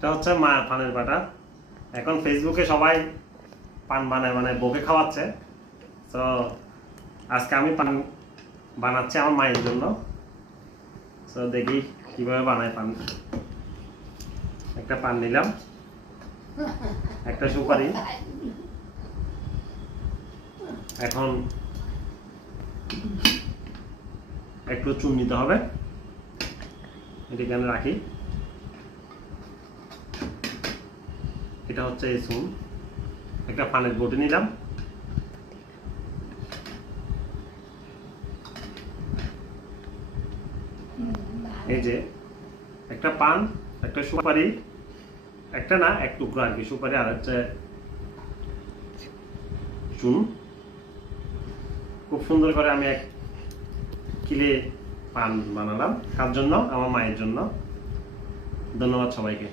এটা হচ্ছে মায়ের পানের বাটা। এখন ফেসবুকে সবাই পান বানায় মানে বউকে খাওয়াচ্ছে। তো আজকে আমি পান বানাচ্ছি আমার মায়ের জন্য। তো দেখি কিভাবে বানায় পান। একটা পান নিলাম, একটা সুপারি। এখন একটু চুন নিতে হবে, এটি এখানে রাখি। এটা হচ্ছে এই চুন। একটা পানের বটি নিলাম, এই যে একটা পান, একটা সুপারি, একটা না এক টুকরো আর কি সুপারি, আর হচ্ছে চুন। খুব সুন্দর করে আমি এক কিলে পান বানালাম কার জন্য? আমার মায়ের জন্য। ধন্যবাদ সবাইকে।